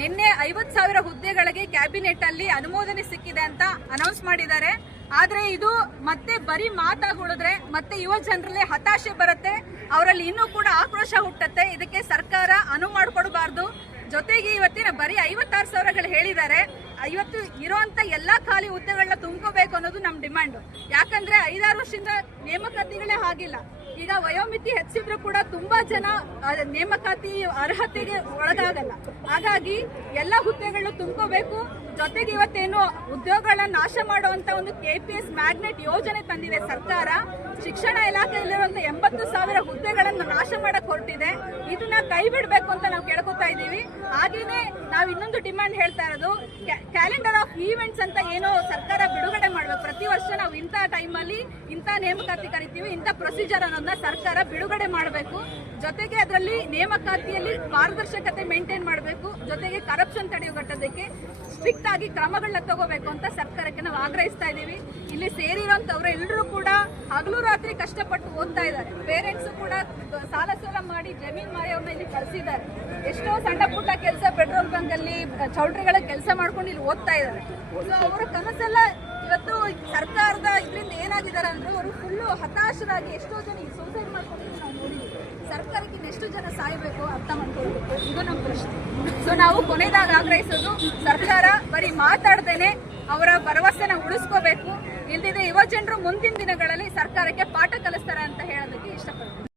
ನಿನ್ನೆ 50,000 ಹುದ್ದೆಗಳಿಗೆ ಕ್ಯಾಬಿನೆಟ್ ಅಲ್ಲಿ ಅನುಮೋದನೆ ಸಿಕ್ಕಿದೆ ಅಂತ ಅನೌನ್ಸ್ ಮಾಡಿದ್ದಾರೆ. ಆದ್ರೆ ಇದು ಮತ್ತೆ ಬರೀ ಮಾತಾಗುಳಿದ್ರೆ ಮತ್ತೆ ಯುವ ಜನರಲ್ಲಿ ಹತಾಶೆ ಬರುತ್ತೆ, ಅವರಲ್ಲಿ ಇನ್ನೂ ಕೂಡ ಆಕ್ರೋಶ ಹುಟ್ಟುತ್ತೆ. ಇದಕ್ಕೆ ಸರ್ಕಾರ ಅನುವು ಮಾಡಿಕೊಡಬಾರ್ದು. ಜೊತೆಗೆ ಇವತ್ತಿನ ಬರೀ 56,000 ಹೇಳಿದ್ದಾರೆ. ಇವತ್ತು ಇರುವಂತ ಎಲ್ಲಾ ಖಾಲಿ ಹುದ್ದೆಗಳನ್ನ ತುಂಬ್ಕೋಬೇಕು ಅನ್ನೋದು ನಮ್ ಡಿಮ್ಯಾಂಡ್. ಯಾಕಂದ್ರೆ 5-6 ವರ್ಷದಿಂದ ನೇಮಕಾತಿಗಳೇ ಆಗಿಲ್ಲ. ಈಗ ವಯೋಮಿತಿ ಹೆಚ್ಚಿದ್ರು ಕೂಡ ತುಂಬಾ ಜನ ನೇಮಕಾತಿ ಅರ್ಹತೆಗೆ ಒಳಗಾಗಲ್ಲ. ಹಾಗಾಗಿ ಎಲ್ಲ ಹುದ್ದೆಗಳು ತುಂಬ್ಕೋಬೇಕು. ಜೊತೆಗೆ ಇವತ್ತೇನು ಉದ್ಯೋಗಗಳನ್ನ ನಾಶ ಮಾಡುವಂತ ಒಂದು KPS ಮ್ಯಾಗ್ನೆಟ್ ಯೋಜನೆ ತಂದಿದೆ ಸರ್ಕಾರ. ಶಿಕ್ಷಣ ಇಲಾಖೆಯಲ್ಲಿರುವಂತ 80,000 ಹುದ್ದೆಗಳನ್ನು ನಾಶ ಮಾಡಕ್ ಹೊರಟಿದೆ. ಇದನ್ನ ಕೈ ಬಿಡಬೇಕು ಅಂತ ನಾವು ಕೇಳ್ಕೊತಾ ಇದ್ದೀವಿ. ಹಾಗೇನೆ ನಾವು ಇನ್ನೊಂದು ಡಿಮ್ಯಾಂಡ್ ಹೇಳ್ತಾ ಇರೋದು, ಕ್ಯಾಲೆಂಡರ್ ಆಫ್ ಈವೆಂಟ್ಸ್ ಅಂತ ಏನೋ ಸರ್ಕಾರ ಬಿಡುಗಡೆ ಮಾಡಬೇಕು. ಪ್ರತಿ ವರ್ಷ ನಾವು ಇಂಥ ಟೈಮಲ್ಲಿ ಇಂಥ ನೇಮಕಾತಿ ಕರಿತೀವಿ, ಇಂಥ ಪ್ರೊಸೀಜರ್ ಅನ್ನೋದನ್ನ ಸರ್ಕಾರ ಬಿಡುಗಡೆ ಮಾಡಬೇಕು. ಜೊತೆಗೆ ಅದರಲ್ಲಿ ನೇಮಕಾತಿಯಲ್ಲಿ ಪಾರದರ್ಶಕತೆ ಮೇಂಟೈನ್ ಮಾಡಬೇಕು. ಜೊತೆಗೆ ಕರಪ್ಷನ್ ತಡೆಗಟ್ಟೋದಕ್ಕೆ ಸ್ಟ್ರಿಕ್ಟ್ ಆಗಿ ಕ್ರಮಗಳನ್ನ ತಗೋಬೇಕು ಅಂತ ಸರ್ಕಾರಕ್ಕೆ ನಾವು ಆಗ್ರಹಿಸ್ತಾ ಇದ್ದೀವಿ. ಇಲ್ಲಿ ಸೇರಿರುವಂತವ್ರು ಎಲ್ಲರೂ ಕೂಡ ಹಗಲು ರಾತ್ರಿ ಕಷ್ಟಪಟ್ಟು ಓದ್ತಾ ಇದ್ದಾರೆ. ಪೇರೆಂಟ್ಸ್ ಕೂಡ ಸಾಲ ಮಾಡಿ ಜಮೀನ್ ಮಾರಿ ಅವ್ರನ್ನ ಇಲ್ಲಿ ಕಳಿಸಿದ್ದಾರೆ. ಎಷ್ಟೋ ಸಣ್ಣ ಪುಟ್ಟ ಕೆಲಸ, ಪೆಟ್ರೋಲ್ ಬಂಕ್ ಅಲ್ಲಿ ಚೌಲ್ಟ್ರಿಗಳ ಕೆಲಸ ಮಾಡ್ಕೊಂಡು ಇಲ್ಲಿ ಓದ್ತಾ ಇದ್ದಾರೆ. ಅವರ ಕನಸೆಲ್ಲ ಇವತ್ತು ಸರ್ಕಾರದ ಇದರಿಂದ ಏನಾಗಿದ್ದಾರೆ ಅಂದ್ರೆ ಅವರು ಫುಲ್ಲು ಹತಾಶರಾಗಿ ಎಷ್ಟೋ ಜನ ಸೂಸೈಡ್ ಮಾಡ್ಕೊಂಡು ನಾವು ನೋಡಿದ್ದೀವಿ. ಸರ್ಕಾರಕ್ಕೆ ಇನ್ನೆಷ್ಟು ಜನ ಸಾಯಬೇಕು ಅರ್ಥ ಮಾಡ್ಕೊಳ್ಬೇಕು, ಇದು ನಮ್ಮ ಪ್ರಶ್ನೆ. ಸೊ ನಾವು ಕೊನೆದಾಗ ಆಗ್ರಹಿಸೋದು, ಸರ್ಕಾರ ಬರೀ ಮಾತಾಡ್ದೇನೆ ಅವರ ಭರವಸೆನ ಉಳಿಸ್ಕೋಬೇಕು. ಇಲ್ದಿದ್ರೆ ಯುವ ಜನರು ಮುಂದಿನ ದಿನಗಳಲ್ಲಿ ಸರ್ಕಾರಕ್ಕೆ ಪಾಠ ಕಲಿಸ್ತಾರೆ ಅಂತ ಹೇಳೋದಕ್ಕೆ ಇಷ್ಟಪಡ್ತೀನಿ.